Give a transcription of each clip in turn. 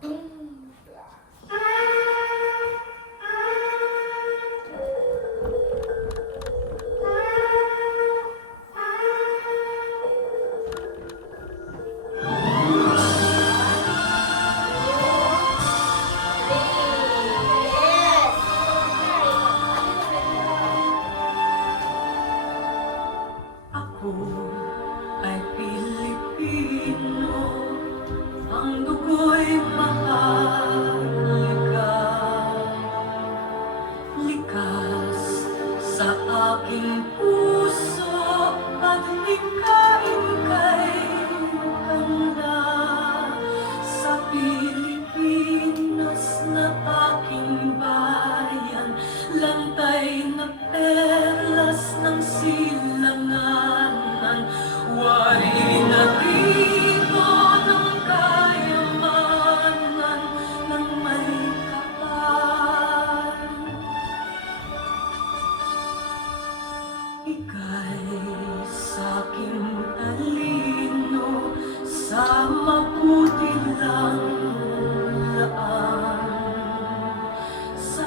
lang. Ako ay Pilipino, ang dugo'y maharlika. Likas sa aking puso at hikain kay ganda. Sa Pilipinas na aking bayan, lantay na perlas ng silanganan, wari na rito ng kayamanan ng may kapal. Ika'y sa'king talino sa mabuti lang laan. Sa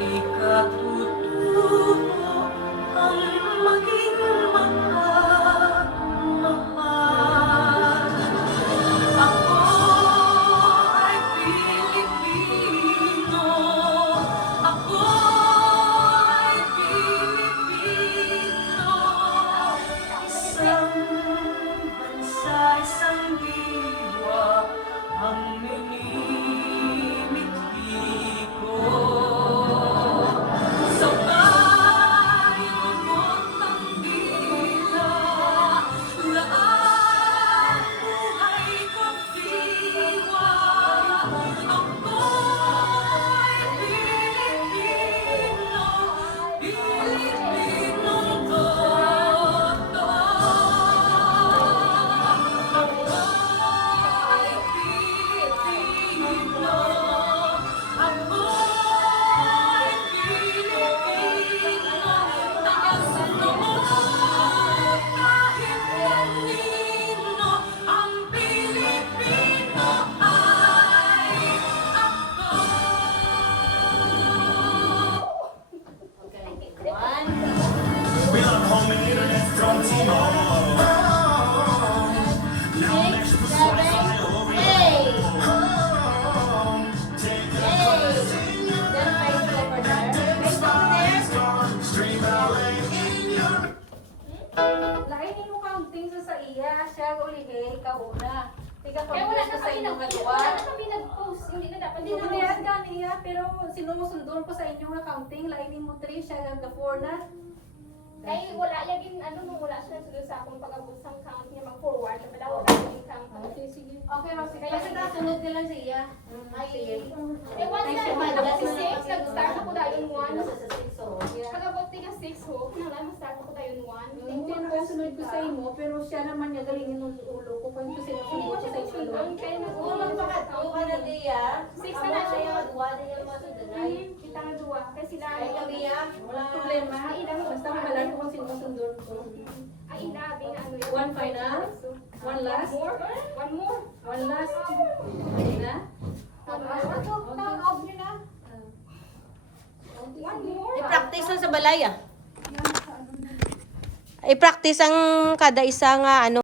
ikatutubo ang maging mapagmahal. Ako ay Pilipino, ako ay Pilipino. Isang bansa, isang diwa ang minimithi ko. Sa bayong mo'ng dila, laan buhay ko't diwa. Ako ay Pilipino, Pilipinong totoo. Ako ay Pilipino, ako ay Pilipino, taga-sunod kahit kanino. Ang Pilipino ay ako. We love home and internet from T-Mobile. Now an extra slice on your Oreo. Take a stream LA in your Lain mo counting sa iya, siya ulihe, ikaw una. Tiga Kaya wala compose na ko sa kami inyong wala dalawa. na kami nag-post. Hindi na dapat Hindi na niya ganiya, pero sinusundon ko sa inyong accounting, lainin mo 3, siya hanggang 4 na. Kaya wala laging ano nung wala siya sunod sa akong pag-abot sa count niya mag-forward. Wala wala laging count. Okay, sige. Okay, Rosie. Kaya sunod nila sa iya. Sige. Eh, once na pag-abot si 6, nag-start ako dayon 1. Yeah. Pag-abot ni ka 6 ho, nang mag-start ako dayon 1. Tingnan ko sunod ko sa imo, pero siya naman niya galingin ng ulo ko. Kung ito Hindi sinusunod ko ko siya sa inyo susunod. dalawa. Kaya Kung magpakatlo ka na diya, 6 na na siya. Ay, Kita nga duwa. Kasi sila, ay kami ya. Walang problema. Basta mahalal ko kung sinusundon ko. ang ilabi na ano yun. One final? One last? More? One more? One last. Hindi na? One more? One more? I-practice lang sa balay ah. I-practice ang kada isa nga ano.